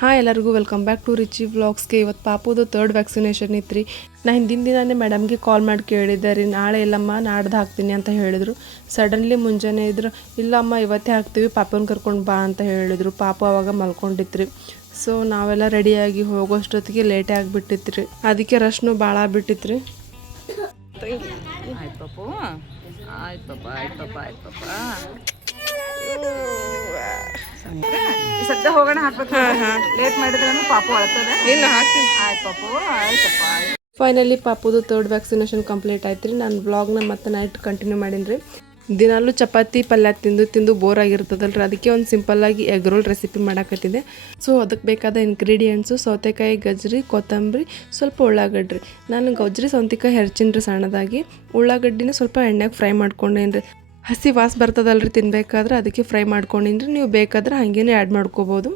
Hi ಎಲ್ಲರಿಗೂ welcome back to Richie ವ್ಲಾಗ್ಸ್ಗೆ. ಇವತ್ತು ಪಾಪುದು 3rd vaccination ಇತ್ತು ರೀ. ನಾ ಹಿಂದಿನ ದಿನಾನೇ ಮೇಡಮ್ಗೆ ಕಾಲ್ ಮಾಡಿ ಕೇಳಿದ್ದೆ ರೀ, ನಾಳೆ ಇಲ್ಲಮ್ಮ ನಾಡ್ದು ಹಾಕ್ತೀನಿ ಅಂತ ಹೇಳಿದರು. ಸಡನ್ಲಿ ಮುಂಜಾನೆ ಇದ್ರು, ಇಲ್ಲಮ್ಮ ಇವತ್ತೇ ಹಾಕ್ತೀವಿ, ಪಾಪನ ಕರ್ಕೊಂಡು ಬಾ ಅಂತ ಹೇಳಿದರು. ಪಾಪು ಅವಾಗ ಮಲ್ಕೊಂಡಿತ್ತು ರೀ. ಸೊ ನಾವೆಲ್ಲ ರೆಡಿಯಾಗಿ ಹೋಗೋಷ್ಟೊತ್ತಿಗೆ ಲೇಟೇ ಆಗಿಬಿಟ್ಟಿತ್ತು ರೀ. ಅದಕ್ಕೆ ರಶ್ನು ಭಾಳ ಆಗ್ಬಿಟ್ಟಿತ್ತು ರೀ. ಆಯ್ತು ಪಾಪು, ಆಯ್ತು ಪಾಪ, ಆಯ್ತು ಪಾಪ, ಆಯ್ತು ಪಾಪ. ಸದ್ಯ ಹೋಗೋಣ ಹಾಕ್ಬೇಕು. ಲೇಟ್ ಮಾಡಿದ್ರೆ ಪಾಪು ಅಳ್ತದೆ. ಇಲ್ಲ ಹಾಕ್ತೀನಿ. ಆಯ್ತು ಪಾಪು, ಆಯ್ತಪ್ಪ. ಫೈನಲಿ ಪಾಪುದು 3rd ವ್ಯಾಕ್ಸಿನೇಷನ್ ಕಂಪ್ಲೀಟ್ ಆಯ್ತು ರೀ. ನಾನು ವ್ಲಾಗ್ನ ಮತ್ತೆ ನೈಟ್ ಕಂಟಿನ್ಯೂ ಮಾಡೀನಿ ರೀ. ದಿನಾಲೂ ಚಪಾತಿ ಪಲ್ಯ ತಿಂದು ಬೋರ್ ಆಗಿರ್ತದಲ್ರಿ, ಅದಕ್ಕೆ ಒಂದು ಸಿಂಪಲ್ಲಾಗಿ ಎಗ್ ರೋಲ್ ರೆಸಿಪಿ ಮಾಡಾಕತ್ತಿದೆ. ಸೊ ಅದಕ್ಕೆ ಬೇಕಾದ ಇಂಗ್ರೀಡಿಯೆಂಟ್ಸು ಸೌತೆಕಾಯಿ, ಗಜ್ರಿ, ಕೊತ್ತಂಬರಿ, ಸ್ವಲ್ಪ ಉಳ್ಳಾಗಡ್ಡಿ. ನಾನು ಗಜ್ರಿ ಸೌತೆಕಾಯಿ ಹೆರ್ಚಿನಿ ರೀ ಸಣ್ಣದಾಗಿ. ಉಳ್ಳಾಗಡ್ಡಿನ ಸ್ವಲ್ಪ ಎಣ್ಣೆಗೆ ಫ್ರೈ ಮಾಡ್ಕೊಂಡೇನಿ ರೀ. ಹಸಿ ವಾಸ ಬರ್ತದಲ್ರಿ ತಿನ್ಬೇಕಾದ್ರೆ, ಅದಕ್ಕೆ ಫ್ರೈ ಮಾಡ್ಕೊಂಡಿನಿ ರೀ. ನೀವು ಬೇಕಾದ್ರೆ ಹಾಗೇನೆ ಆ್ಯಡ್ ಮಾಡ್ಕೋಬೋದು.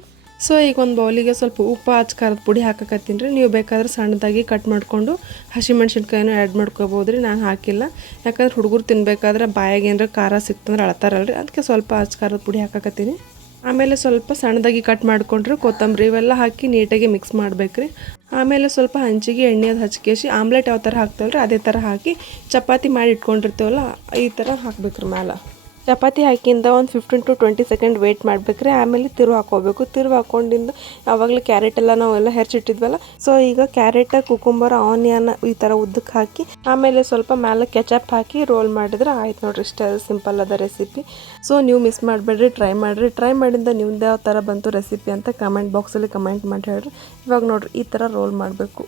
ಸೊ ಈಗ ಒಂದು ಬೌಲಿಗೆ ಸ್ವಲ್ಪ ಉಪ್ಪು ಹಚ್ಚಿ ಖಾರದ ಪುಡಿ ಹಾಕಕತ್ತೀನಿ ರೀ. ನೀವು ಬೇಕಾದ್ರೆ ಸಣ್ಣದಾಗಿ ಕಟ್ ಮಾಡಿಕೊಂಡು ಹಸಿಮೆಣ್ಸಿನ್ಕಾಯಿನೂ ಆ್ಯಡ್ ಮಾಡ್ಕೋಬೋದು ರೀ. ನಾನು ಹಾಕಿಲ್ಲ, ಯಾಕಂದ್ರೆ ಹುಡುಗರು ತಿನ್ಬೇಕಾದ್ರೆ ಬಾಯಾಗ ಏನಾರ ಖಾರ ಸಿಕ್ತಂದ್ರೆ ಅಳ್ತಾರಲ್ರಿ, ಅದಕ್ಕೆ ಸ್ವಲ್ಪ ಹಚ್ಚಿ ಖಾರದ ಪುಡಿ ಹಾಕಕತ್ತೀನಿ. ಆಮೇಲೆ ಸ್ವಲ್ಪ ಸಣ್ಣದಾಗಿ ಕಟ್ ಮಾಡಿಕೊಂಡ್ರೆ ಕೊತ್ತಂಬರಿ ಇವೆಲ್ಲ ಹಾಕಿ ನೀಟಾಗಿ ಮಿಕ್ಸ್ ಮಾಡ್ಬೇಕ್ರಿ. ಆಮೇಲೆ ಸ್ವಲ್ಪ ಹಂಚಿಗೆ ಎಣ್ಣೆ ಅದು ಹಚ್ಕೇಸಿ ಆಮ್ಲೆಟ್ ಯಾವ ಥರ ಹಾಕ್ತೇವಲ್ರಿ ಅದೇ ಥರ ಹಾಕಿ ಚಪಾತಿ ಮಾಡಿ ಇಟ್ಕೊಂಡಿರ್ತೇವಲ್ಲ ಈ ಥರ ಹಾಕ್ಬೇಕ್ರಿ. ಮೇಲೆ ಚಪಾತಿ ಹಾಕಿಂದ ಒಂದು 15 to 20 ಸೆಕೆಂಡ್ ವೆಯ್ಟ್ ಮಾಡ್ಬೇಕ್ರಿ. ಆಮೇಲೆ ತಿರು ಹಾಕೋಬೇಕು. ತಿರು ಹಾಕೊಂಡಿಂದ ಆವಾಗಲೇ ಕ್ಯಾರೆಟ್ ಎಲ್ಲ ನಾವೆಲ್ಲ ಹೆಚ್ಚಿಟ್ಟಿದ್ವಲ್ಲ, ಸೊ ಈಗ ಕ್ಯಾರೆಟ್, ಕುಕುಂಬರ್, ಆನಿಯನ್ ಈ ಥರ ಉದ್ದಕ್ಕೆ ಹಾಕಿ ಆಮೇಲೆ ಸ್ವಲ್ಪ ಮೇಲೆ ಕೆಚಪ್ ಹಾಕಿ ರೋಲ್ ಮಾಡಿದ್ರೆ ಆಯ್ತು ನೋಡ್ರಿ. ಇಷ್ಟ ಸಿಂಪಲ್ ಅದ ರೆಸಿಪಿ. ಸೊ ನೀವು ಮಿಸ್ ಮಾಡಬೇಡ್ರಿ, ಟ್ರೈ ಮಾಡಿರಿ. ಟ್ರೈ ಮಾಡಿಂದ ನಿಮ್ದು ಯಾವ ಥರ ಬಂತು ರೆಸಿಪಿ ಅಂತ ಕಮೆಂಟ್ ಬಾಕ್ಸಲ್ಲಿ ಕಮೆಂಟ್ ಮಾಡಿ ಹೇಳ್ರಿ. ಇವಾಗ ನೋಡ್ರಿ ಈ ಥರ ರೋಲ್ ಮಾಡಬೇಕು.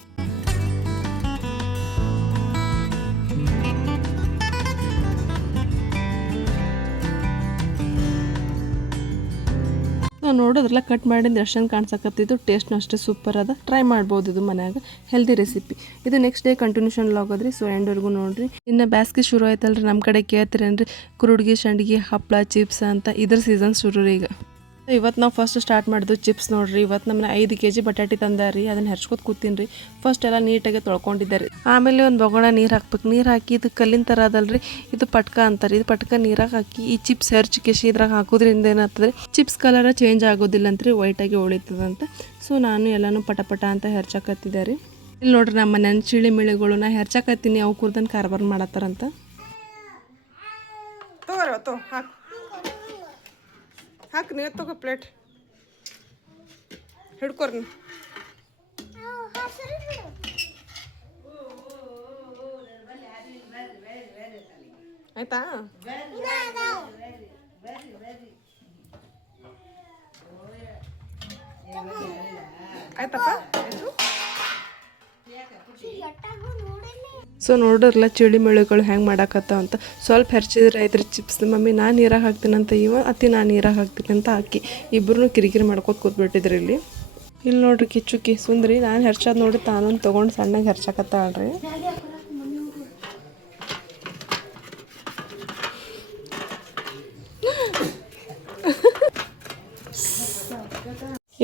ನಾವು ನೋಡೋದ್ರಲ್ಲ ಕಟ್ ಮಾಡಿದ್ದು ಎಷ್ಟು ಚಂದ ಕಾಣಿಸಕತ್ತಿದ್ದು. ಟೇಸ್ಟ್ನು ಅಷ್ಟೇ ಸೂಪರ್ ಅದ. ಟ್ರೈ ಮಾಡ್ಬೋದು, ಇದು ಮನ್ಯಾಗ ಹೆಲ್ದಿ ರೆಸಿಪಿ. ಇದು ನೆಕ್ಸ್ಟ್ ಡೇ ಕಂಟಿನ್ಯೂಷನ್ ಲಾಗೋದ್ರಿ. ಸೊ ಎಂಡ್ವರೆಗೂ ನೋಡ್ರಿ. ಇನ್ನು ಬ್ಯಾಸ್ಗೆ ಶುರು ಆಯ್ತಲ್ರಿ, ನಮ್ಮ ಕಡೆ ಕೇಳ್ತೀರೇನ್ರಿ ಕುರುಡ್ಗಿ, ಸಂಡಿಗೆ, ಹಪ್ಪಳ, ಚಿಪ್ಸ್ ಅಂತ. ಇದ್ರ ಸೀಸನ್ ಶುರು ರೀ ಈಗ. ಇವತ್ತು ನಾವು ಫಸ್ಟ್ ಸ್ಟಾರ್ಟ್ ಮಾಡಿದ್ವಿ ಚಿಪ್ಸ್ ನೋಡ್ರಿ. ಇವತ್ತು ನಮ್ಮನ್ನ 5 kg ಬಟಾಟಿ ತಂದಾರಿ. ಅದನ್ನು ಹೆರ್ಚ್ಕೊತ ಕೂತೀನಿ ರೀ. ಫಸ್ಟ್ ಎಲ್ಲ ನೀಟಾಗಿ ತೊಳ್ಕೊಂಡಿದ್ದಾರೆ. ಆಮೇಲೆ ಒಂದು ಬೊಗೋಣ ನೀರು ಹಾಕ್ಬೇಕು. ನೀರು ಹಾಕಿ ಇದು ಕಲ್ಲಿನ ಥರ ಅದಲ್ರಿ, ಇದು ಪಟ್ಕ ಅಂತಾರೆ. ಇದು ಪಟ್ಕ ನೀರಾಗ ಹಾಕಿ ಈ ಚಿಪ್ಸ್ ಹೆರ್ಚಿಕೆಸಿ ಇದ್ರಾಗ ಹಾಕೋದ್ರಿಂದ ಏನಾಗ್ತದೆ, ಚಿಪ್ಸ್ ಕಲರ್ ಚೇಂಜ್ ಆಗೋದಿಲ್ಲ ಅಂತ್ರಿ, ವೈಟಾಗಿ ಉಳಿತದಂತೆ. ಸೊ ನಾನು ಎಲ್ಲನೂ ಪಟ ಅಂತ ಹೆರ್ಚಾಕತ್ತಿದ್ದಾರೆ. ಇಲ್ಲಿ ನೋಡ್ರಿ ನಮ್ಮ ಮನೆ ಚಿಳಿ ಮಿಳಿಗಳನ್ನ ಹೆರ್ಚಾಕತ್ತೀನಿ. ಅವು ಕುರ್ದನ್ ಕಾರ್ಬಾರ್ ಮಾಡತ್ತಾರಂತ. ಹಾಕಿ ನೀರು ತಗೋ, ಪ್ಲೇಟ್ ಹಿಡ್ಕೊರಿ. ಆಯ್ತಾ? ಆಯ್ತಪ್ಪ. ಸೊ ನೋಡ್ರಲ್ಲ ಚಿಳಿ ಮೆಳುಗಳು ಹೆಂಗೆ ಮಾಡಾಕತ್ತಾವ ಅಂತ. ಸ್ವಲ್ಪ ಹೆರ್ಚಿದ್ರೆ ಆಯ್ತು ಚಿಪ್ಸ್. ಮಮ್ಮಿ ನಾನು ನೀರಾಗ ಹಾಕ್ತೀನಂತ, ಅತ್ತಿ ನಾನು ನೀರಾಗ ಹಾಕ್ತೀನಿ ಅಂತ ಹಾಕಿ ಇಬ್ಬರೂ ಕಿರಿಕಿರಿ ಮಾಡ್ಕೊತ ಕೂತ್ಬಿಟ್ಟಿದ್ರಿ ಇಲ್ಲಿ. ಇಲ್ಲಿ ನೋಡ್ರಿ ಕಿಚ್ಚುಕಿ ಸುಂದ್ರಿ, ನಾನು ಹೆರ್ಚೋದು ನೋಡಿ ತಾನೊಂದು ತೊಗೊಂಡು ಸಣ್ಣಗೆ ಹೆರ್ಚಾಕತ್ತಾಳ್ರಿ.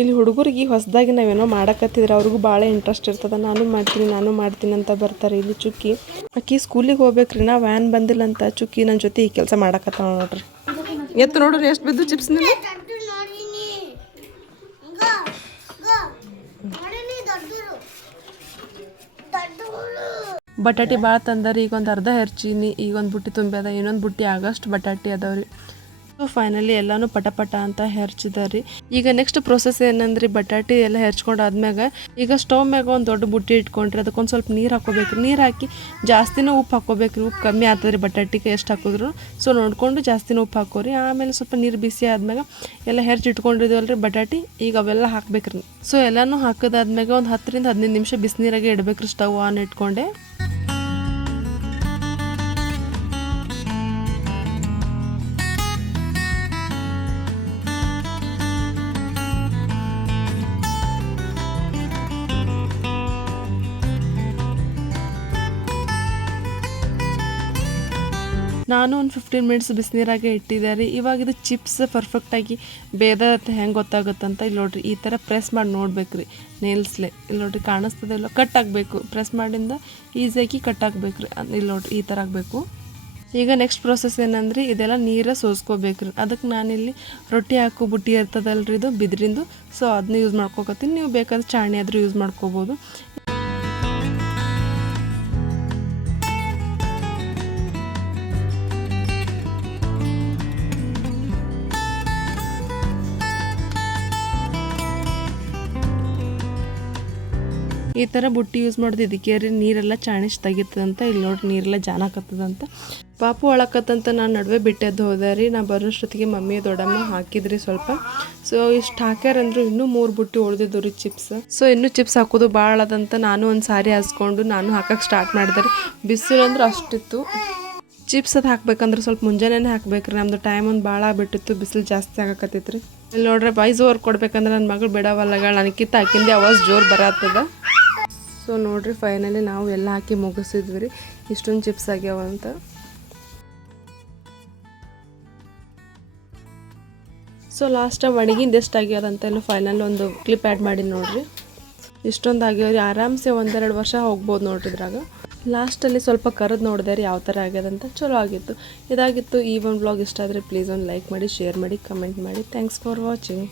ಇಲ್ಲಿ ಹುಡುಗರಿಗೆ ಹೊಸದಾಗಿ ನಾವೇನೋ ಮಾಡಕತ್ತಿದ್ರೆ ಅವ್ರಿಗೂ ಭಾಳ ಇಂಟ್ರೆಸ್ಟ್ ಇರ್ತದೆ. ನಾನು ಮಾಡ್ತೀನಿ ಅಂತ ಬರ್ತಾರೆ. ಇಲ್ಲಿ ಚುಕ್ಕಿ ಆಕಿ ಸ್ಕೂಲಿಗೆ ಹೋಗ್ಬೇಕ್ರಿ. ನಾ ವ್ಯಾನ್ ಬಂದಿಲ್ಲ ಅಂತ ಚುಕ್ಕಿ ನನ್ನ ಜೊತೆ ಈ ಕೆಲಸ ಮಾಡಕತ್ತಾಳ ನೋಡ್ರಿ. ಎತ್ತು ನೋಡ್ರಿ ಎಷ್ಟು ಬಿದ್ದು ಚಿಪ್ಸ್ ನೀವು. ಬಟಾಟಿ ಭಾಳ ತಂದಾರಿ. ಈಗ ಒಂದು ಅರ್ಧ ಹೆರ್ಚೀನಿ, ಈಗ ಒಂದು ಬುಟ್ಟಿ ತುಂಬಿ ಅದ, ಇನ್ನೊಂದು ಬುಟ್ಟಿ ಆಗಷ್ಟು ಬಟಾಟಿ ಅದಾವ್ರಿ. ಸೊ ಫೈನಲಿ ಎಲ್ಲನೂ ಪಟ ಅಂತ ಹೆರ್ಚಿದಾರಿ. ಈಗ ನೆಕ್ಸ್ಟ್ ಪ್ರೊಸೆಸ್ ಏನಂದ್ರಿ, ಬಟಾಟಿ ಎಲ್ಲ ಹೆರ್ಚ್ಕೊಂಡಾದ್ಮ್ಯಾಗ ಈಗ ಸ್ಟವ್ ಮ್ಯಾಗ ಒಂದು ದೊಡ್ಡ ಬುಟ್ಟಿ ಇಟ್ಕೊಂಡ್ರಿ. ಅದಕ್ಕೊಂದು ಸ್ವಲ್ಪ ನೀರು ಹಾಕೋಬೇಕ್ರಿ. ನೀರು ಹಾಕಿ ಜಾಸ್ತಿನೂ ಉಪ್ಪು ಹಾಕೋಬೇಕ್ರಿ. ಉಪ್ಪು ಕಮ್ಮಿ ಆಗ್ತದ್ರಿ ಬಟಾಟಿಗೆ ಎಷ್ಟು ಹಾಕಿದ್ರು. ಸೊ ನೋಡಿಕೊಂಡು ಜಾಸ್ತಿನೂ ಉಪ್ಪು ಹಾಕೋರಿ. ಆಮೇಲೆ ಸ್ವಲ್ಪ ನೀರು ಬಿಸಿ ಆದ್ಮ್ಯಾಗ ಎಲ್ಲ ಹೆರ್ಚಿಟ್ಕೊಂಡಿದ್ವಲ್ರಿ ಬಟಾಟಿ, ಈಗ ಅವೆಲ್ಲ ಹಾಕ್ಬೇಕ್ರಿ. ಸೊ ಎಲ್ಲನೂ ಹಾಕಿದಾದ್ಮ್ಯಾಗ ಒಂದು 10 to 15 ನಿಮಿಷ ಬಿಸಿನೀರಾಗೆ ಇಡಬೇಕ್ರಿ. ಸ್ಟವ್ ಆನ್ ಇಟ್ಕೊಂಡೆ. ನಾನು ಒಂದು 15 ಮಿನಿಟ್ಸ್ ಬಿಸಿನೀರಾಗೆ ಇಟ್ಟಿದ್ದೆ ರೀ. ಇವಾಗ ಇದು ಚಿಪ್ಸ್ ಪರ್ಫೆಕ್ಟಾಗಿ ಬೇದ ಹೆಂಗೆ ಗೊತ್ತಾಗುತ್ತಂತ ಇಲ್ಲಿ ನೋಡ್ರಿ, ಈ ಥರ ಪ್ರೆಸ್ ಮಾಡಿ ನೋಡ್ಬೇಕ್ರಿ ನೇಲ್ಸ್ಲೆ. ಇಲ್ಲಿ ನೋಡ್ರಿ ಕಾಣಿಸ್ತದೆ ಇಲ್ಲ, ಕಟ್ ಆಗಬೇಕು. ಪ್ರೆಸ್ ಮಾಡಿಂದ ಈಸಿಯಾಗಿ ಕಟ್ ಆಗಬೇಕ್ರಿ. ಇಲ್ಲಿ ನೋಡ್ರಿ ಈ ಥರ ಆಗಬೇಕು. ಈಗ ನೆಕ್ಸ್ಟ್ ಪ್ರೊಸೆಸ್ ಏನಂದ್ರೆ ಇದೆಲ್ಲ ನೀರ ಸೋಸ್ಕೋಬೇಕ್ರಿ. ಅದಕ್ಕೆ ನಾನಿಲ್ಲಿ ರೊಟ್ಟಿ ಹಾಕೋ ಬುಟ್ಟಿ ಇರ್ತದಲ್ರಿ, ಇದು ಬಿದ್ರಿಂದು, ಸೊ ಅದನ್ನ ಯೂಸ್ ಮಾಡ್ಕೋಕತ್ತೀನಿ. ನೀವು ಬೇಕಾದ್ರೆ ಚಾಣಿ ಆದರೂ ಯೂಸ್ ಮಾಡ್ಕೋಬೋದು. ಈ ಥರ ಬುಟ್ಟಿ ಯೂಸ್ ಮಾಡೋದು ಇದಕ್ಕೆ ರೀ, ನೀರೆಲ್ಲ ಚಾಣಿಸ್ ತೆಗಿತದಂತ. ಇಲ್ಲಿ ನೋಡಿ ನೀರೆಲ್ಲ ಜಾನಾಕತ್ತದಂತ. ಪಾಪು ಅಳಕತ್ತಂತ ನಾನು ನಡುವೆ ಬಿಟ್ಟೆದ್ದು ಹೋದೆ ರೀ. ನಾ ಬರೋಷ್ಟೊತ್ತಿಗೆ ಮಮ್ಮಿ ದೊಡ್ಡಮ್ಮ ಹಾಕಿದ್ರಿ ಸ್ವಲ್ಪ. ಸೊ ಇಷ್ಟು ಹಾಕ್ಯಾರಂದ್ರು ಇನ್ನೂ 3 ಬುಟ್ಟಿ ಉಳಿದಿದ್ದು ರೀ ಚಿಪ್ಸ್. ಸೊ ಇನ್ನೂ ಚಿಪ್ಸ್ ಹಾಕೋದು ಭಾಳ ಅದಂತ ನಾನು ಒಂದು ಸಾರಿ ಹಾಸ್ಕೊಂಡು ನಾನು ಹಾಕಕ್ಕೆ ಸ್ಟಾರ್ಟ್ ಮಾಡಿದೆ ರೀ. ಬಿಸಿಲು ಅಂದ್ರೆ ಅಷ್ಟಿತ್ತು. ಚಿಪ್ಸ್ ಅದು ಹಾಕ್ಬೇಕಂದ್ರೆ ಸ್ವಲ್ಪ ಮುಂಜಾನೆ ಹಾಕ್ಬೇಕ್ರಿ. ನಮ್ಮದು ಟೈಮ್ ಒಂದು ಭಾಳ ಆಗ್ಬಿಟ್ಟಿತ್ತು, ಬಿಸಿಲು ಜಾಸ್ತಿ ಆಗಕತ್ತೈತೆ ರೀ. ಇಲ್ಲಿ ನೋಡ್ರಿ ವಾಯ್ಸ್ ಓವರ್ ಕೊಡ್ಬೇಕಂದ್ರೆ ನನ್ನ ಮಗಳು ಬಿಡವಲ್ಲಗಳ, ನನಗಿಂತ ಹಾಕಿಂದೆ ಅವಾಜ್ ಜೋರು ಬರತ್ತದ. ಸೊ ನೋಡ್ರಿ ಫೈನಲಿ ನಾವು ಎಲ್ಲ ಹಾಕಿ ಮುಗಿಸಿದ್ವಿ ರೀ. ಇಷ್ಟೊಂದು ಚಿಪ್ಸ್ ಆಗ್ಯಾವ ಅಂತ. ಸೊ ಲಾಸ್ಟಾಗಿ ಅಡುಗಿಂದ ಎಷ್ಟು ಆಗ್ಯಾದಂತ ಎಲ್ಲ ಫೈನಲ್ ಒಂದು ಕ್ಲಿಪ್ ಆ್ಯಡ್ ಮಾಡಿ ನೋಡ್ರಿ. ಇಷ್ಟೊಂದು ಆಗ್ಯಾವ್ರಿ, ಆರಾಮ್ಸೆ 1-2 ವರ್ಷ ಹೋಗ್ಬೋದು ನೋಡ್ರಿ ಇದ್ರಾಗ. ಲಾಸ್ಟಲ್ಲಿ ಸ್ವಲ್ಪ ಕರೆದು ನೋಡಿದೆ ರೀ ಯಾವ ಥರ ಆಗ್ಯದಂತ. ಚಲೋ ಆಗಿತ್ತು. ಇದಾಗಿತ್ತು ಈ ಒಂದು ವ್ಲಾಗ್. ಇಷ್ಟ ಆದರೆ ಪ್ಲೀಸ್ ಒಂದು ಲೈಕ್ ಮಾಡಿ, ಶೇರ್ ಮಾಡಿ, ಕಮೆಂಟ್ ಮಾಡಿ. Thanks for watching.